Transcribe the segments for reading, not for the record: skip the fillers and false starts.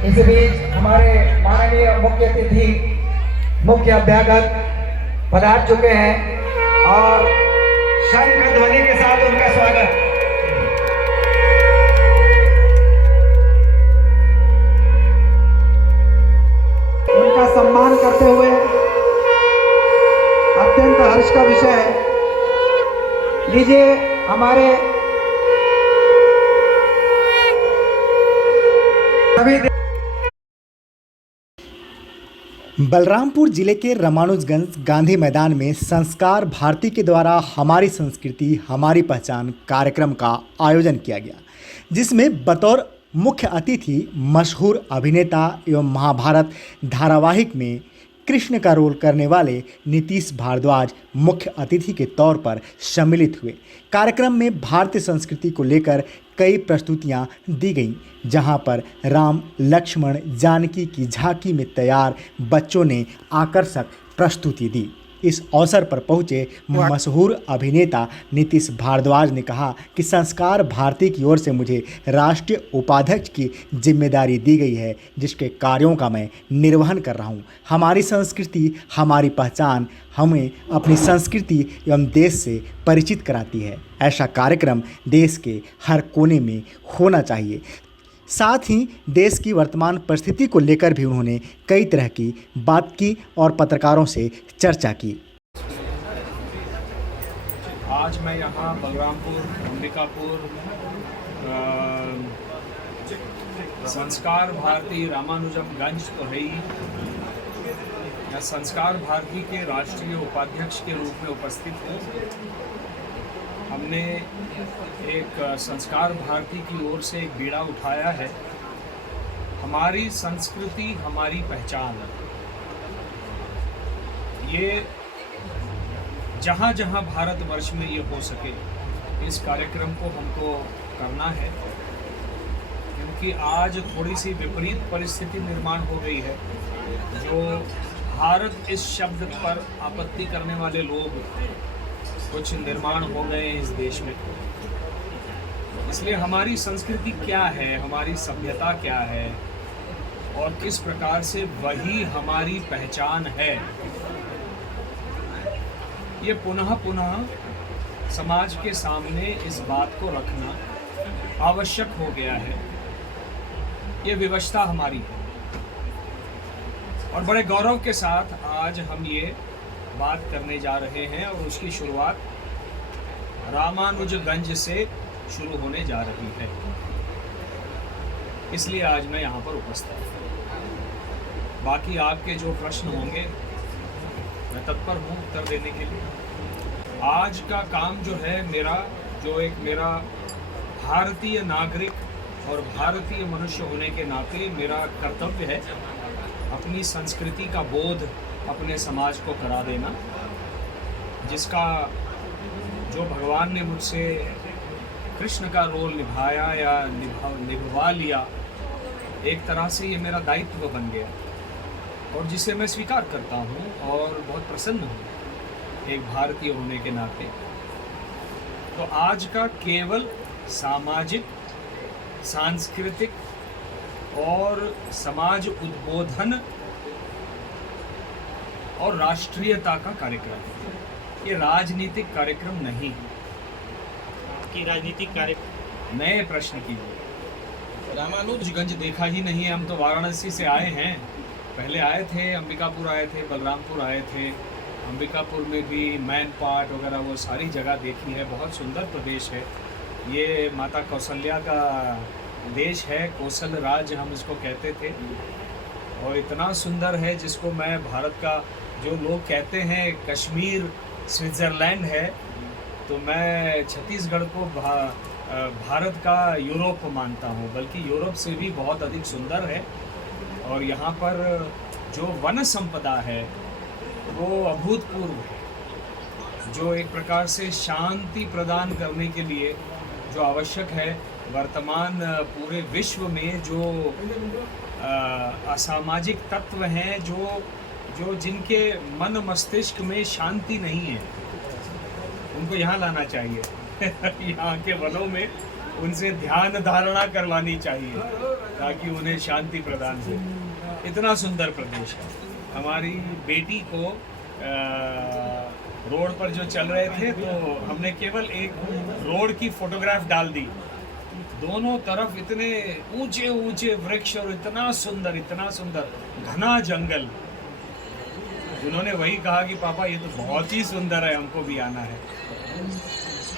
इस बीच हमारे माननीय मुख्य अतिथि मुख्य अभ्यागत पधार चुके हैं और शंख ध्वनि के साथ उनका स्वागत। उनका सम्मान करते हुए अत्यंत हर्ष का विषय है। लीजिए हमारे सभी बलरामपुर जिले के रामानुजगंज गांधी मैदान में संस्कार भारती के द्वारा हमारी संस्कृति हमारी पहचान कार्यक्रम का आयोजन किया गया, जिसमें बतौर मुख्य अतिथि मशहूर अभिनेता एवं महाभारत धारावाहिक में कृष्ण का रोल करने वाले नीतीश भारद्वाज मुख्य अतिथि के तौर पर सम्मिलित हुए। कार्यक्रम में भारतीय संस्कृति को लेकर कई प्रस्तुतियां दी गईं, जहां पर राम लक्ष्मण जानकी की झांकी में तैयार बच्चों ने आकर्षक प्रस्तुति दी। इस अवसर पर पहुंचे मशहूर अभिनेता नीतीश भारद्वाज ने कहा कि संस्कार भारती की ओर से मुझे राष्ट्रीय उपाध्यक्ष की जिम्मेदारी दी गई है, जिसके कार्यों का मैं निर्वहन कर रहा हूं। हमारी संस्कृति हमारी पहचान हमें अपनी संस्कृति एवं देश से परिचित कराती है। ऐसा कार्यक्रम देश के हर कोने में होना चाहिए। साथ ही देश की वर्तमान परिस्थिति को लेकर भी उन्होंने कई तरह की बात की और पत्रकारों से चर्चा की। आज मैं यहाँ बलरामपुर अंबिकापुर संस्कार भारती रामानुजम गंज तो है ही, या संस्कार भारती के राष्ट्रीय उपाध्यक्ष के रूप में उपस्थित हूँ। हमने एक संस्कार भारती की ओर से एक बीड़ा उठाया है, हमारी संस्कृति हमारी पहचान। ये जहाँ जहाँ भारतवर्ष में ये हो सके इस कार्यक्रम को हमको करना है, क्योंकि आज थोड़ी सी विपरीत परिस्थिति निर्माण हो गई है। जो भारत इस शब्द पर आपत्ति करने वाले लोग कुछ निर्माण हो गए हैं इस देश में। इसलिए हमारी संस्कृति क्या है, हमारी सभ्यता क्या है और किस प्रकार से वही हमारी पहचान है, ये पुनः पुनः समाज के सामने इस बात को रखना आवश्यक हो गया है। ये विवशता हमारी है और बड़े गौरव के साथ आज हम ये बात करने जा रहे हैं और उसकी शुरुआत रामानुजगंज से शुरू होने जा रही है। इसलिए आज मैं यहाँ पर उपस्थित हूँ। बाकी आपके जो प्रश्न होंगे मैं तत्पर हूँ उत्तर देने के लिए। आज का काम जो है मेरा भारतीय नागरिक और भारतीय मनुष्य होने के नाते मेरा कर्तव्य है अपनी संस्कृति का बोध अपने समाज को करा देना, जिसका जो भगवान ने मुझसे कृष्ण का रोल निभाया या निभवा लिया, एक तरह से ये मेरा दायित्व बन गया और जिसे मैं स्वीकार करता हूँ और बहुत प्रसन्न हूँ एक भारतीय होने के नाते। तो आज का केवल सामाजिक, सांस्कृतिक और समाज उद्बोधन और राष्ट्रीयता का कार्यक्रम है। ये राजनीतिक कार्यक्रम नहीं है कि राजनीतिक कार्यक्रम। नए प्रश्न कीजिए। रामानुजगंज देखा ही नहीं है, हम तो वाराणसी से आए हैं। पहले आए थे, अंबिकापुर आए थे, बलरामपुर आए थे। अंबिकापुर में भी मैन पाट वगैरह वो सारी जगह देखी है। बहुत सुंदर प्रदेश है ये, माता कौशल्या का देश है, कौशल राज्य हम इसको कहते थे। और इतना सुंदर है जिसको मैं भारत का, जो लोग कहते हैं कश्मीर स्विट्ज़रलैंड है, तो मैं छत्तीसगढ़ को भारत का यूरोप मानता हूँ, बल्कि यूरोप से भी बहुत अधिक सुंदर है। और यहाँ पर जो वन संपदा है वो अभूतपूर्व है, जो एक प्रकार से शांति प्रदान करने के लिए जो आवश्यक है। वर्तमान पूरे विश्व में जो असामाजिक तत्व हैं, जो जिनके मन मस्तिष्क में शांति नहीं है, उनको यहाँ लाना चाहिए यहाँ के वनों में उनसे ध्यान धारणा करवानी चाहिए ताकि उन्हें शांति प्रदान हो। इतना सुंदर प्रदेश है। हमारी बेटी को रोड पर जो चल रहे थे तो हमने केवल एक रोड की फोटोग्राफ डाल दी। दोनों तरफ इतने ऊंचे ऊंचे वृक्ष और इतना सुंदर घना जंगल। उन्होंने वही कहा कि पापा ये तो बहुत ही सुंदर है, हमको भी आना है।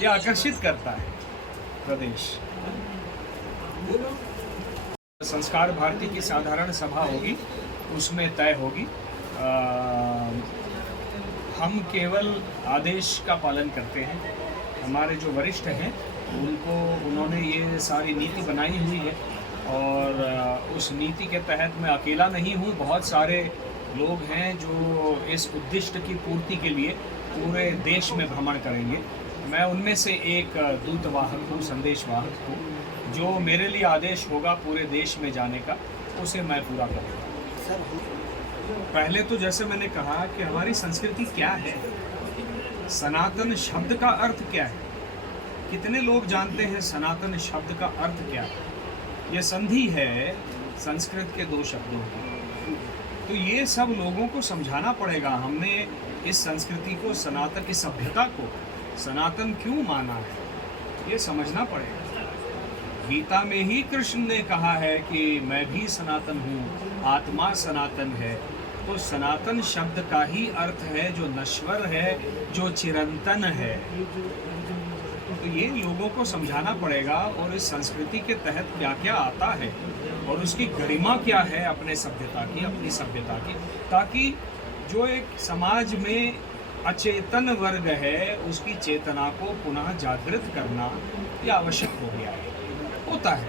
ये आकर्षित करता है प्रदेश। संस्कार भारती की साधारण सभा होगी, उसमें तय होगी। हम केवल आदेश का पालन करते हैं। हमारे जो वरिष्ठ हैं उन्होंने ये सारी नीति बनाई हुई है और उस नीति के तहत मैं अकेला नहीं हूँ, बहुत सारे लोग हैं जो इस उद्दिष्ट की पूर्ति के लिए पूरे देश में भ्रमण करेंगे। मैं उनमें से एक दूतवाहक हूँ, संदेशवाहक हूँ। जो मेरे लिए आदेश होगा पूरे देश में जाने का, उसे मैं पूरा करूँगा। पहले तो जैसे मैंने कहा कि हमारी संस्कृति क्या है, सनातन शब्द का अर्थ क्या है। कितने लोग जानते हैं सनातन शब्द का अर्थ क्या है? ये संधि है संस्कृत के दो शब्दों की। तो ये सब लोगों को समझाना पड़ेगा। हमने इस संस्कृति को, सनातन की सभ्यता को सनातन क्यों माना है, ये समझना पड़ेगा। गीता में ही कृष्ण ने कहा है कि मैं भी सनातन हूँ, आत्मा सनातन है। तो सनातन शब्द का ही अर्थ है जो नश्वर है, जो चिरंतन है। तो ये लोगों को समझाना पड़ेगा और इस संस्कृति के तहत क्या क्या आता है और उसकी गरिमा क्या है अपने सभ्यता की, अपनी सभ्यता की, ताकि जो एक समाज में अचेतन वर्ग है उसकी चेतना को पुनः जागृत करना ये आवश्यक हो गया है। होता है,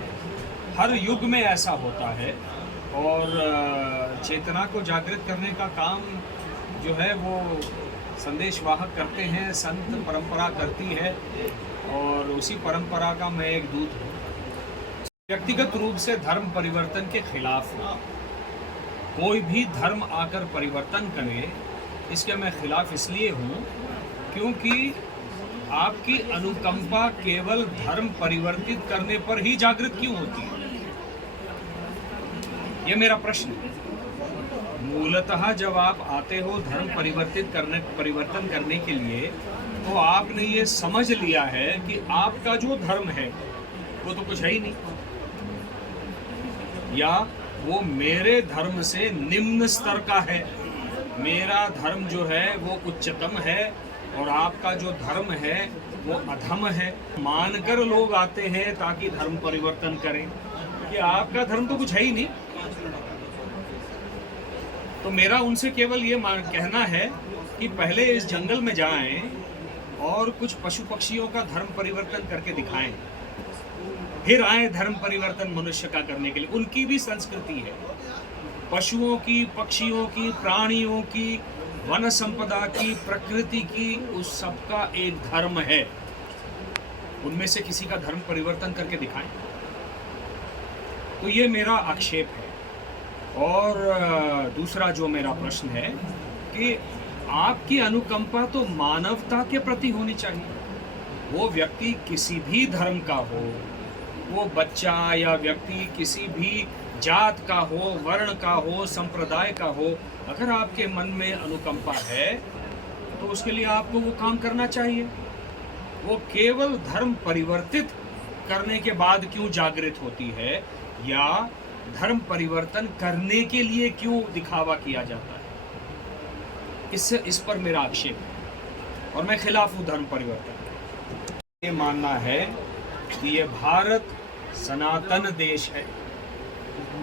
हर युग में ऐसा होता है और चेतना को जागृत करने का काम जो है वो संदेशवाहक करते हैं, संत परंपरा करती है और उसी परंपरा का मैं एक दूत हूँ। व्यक्तिगत रूप से धर्म परिवर्तन के खिलाफ हूँ। कोई भी धर्म आकर परिवर्तन करे, इसके मैं खिलाफ इसलिए हूँ क्योंकि आपकी अनुकंपा केवल धर्म परिवर्तित करने पर ही जागृत क्यों होती है? ये मेरा प्रश्न है। मूलतः जब आप आते हो धर्म परिवर्तन करने के लिए, तो आपने ये समझ लिया है कि आपका जो धर्म है वो तो कुछ है ही नहीं, या वो मेरे धर्म से निम्न स्तर का है, मेरा धर्म जो है वो उच्चतम है और आपका जो धर्म है वो अधम है। मानकर लोग आते हैं ताकि धर्म परिवर्तन करें कि आपका धर्म तो कुछ है ही नहीं। तो मेरा उनसे केवल ये कहना है कि पहले इस जंगल में जाएं और कुछ पशु पक्षियों का धर्म परिवर्तन करके दिखाएं, फिर आए धर्म परिवर्तन मनुष्य का करने के लिए। उनकी भी संस्कृति है, पशुओं की, पक्षियों की, प्राणियों की, वन संपदा की, प्रकृति की, उस सबका एक धर्म है। उनमें से किसी का धर्म परिवर्तन करके दिखाएं। तो ये मेरा आक्षेप है। और दूसरा जो मेरा प्रश्न है कि आपकी अनुकंपा तो मानवता के प्रति होनी चाहिए। वो व्यक्ति किसी भी धर्म का हो, वो बच्चा या व्यक्ति किसी भी जात का हो, वर्ण का हो, संप्रदाय का हो, अगर आपके मन में अनुकंपा है तो उसके लिए आपको वो काम करना चाहिए। वो केवल धर्म परिवर्तित करने के बाद क्यों जागृत होती है, या धर्म परिवर्तन करने के लिए क्यों दिखावा किया जाता है, इस पर मेरा आक्षेप है और मैं खिलाफ हूँ धर्म परिवर्तन। ये मानना है कि ये भारत सनातन देश है,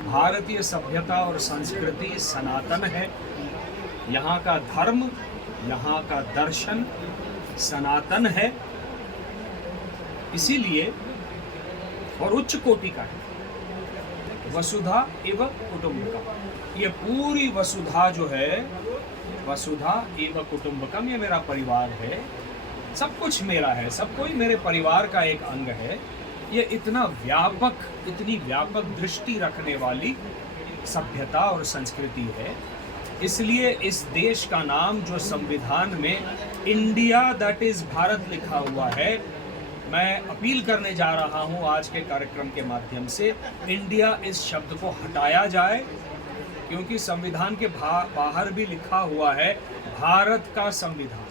भारतीय सभ्यता और संस्कृति सनातन है, यहाँ का धर्म, यहाँ का दर्शन सनातन है, इसीलिए और उच्च कोटि का है। वसुधा एवं कुटुंबकम, ये पूरी वसुधा जो है, वसुधा एवं कुटुंबकम, ये मेरा परिवार है, सब कुछ मेरा है, सब कोई मेरे परिवार का एक अंग है। ये इतना व्यापक, इतनी व्यापक दृष्टि रखने वाली सभ्यता और संस्कृति है। इसलिए इस देश का नाम जो संविधान में इंडिया दैट इज भारत लिखा हुआ है, मैं अपील करने जा रहा हूं आज के कार्यक्रम के माध्यम से, इंडिया इस शब्द को हटाया जाए, क्योंकि संविधान के बाहर भी लिखा हुआ है भारत का संविधान।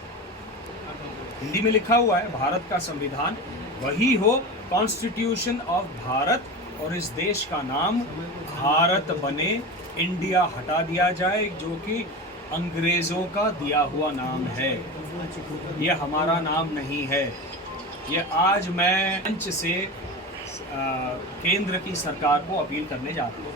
हिंदी में लिखा हुआ है भारत का संविधान, वही हो कॉन्स्टिट्यूशन ऑफ भारत, और इस देश का नाम भारत बने, इंडिया हटा दिया जाए, जो कि अंग्रेज़ों का दिया हुआ नाम है। ये हमारा नाम नहीं है। ये आज मैं मंच से केंद्र की सरकार को अपील करने जा रहा हूँ।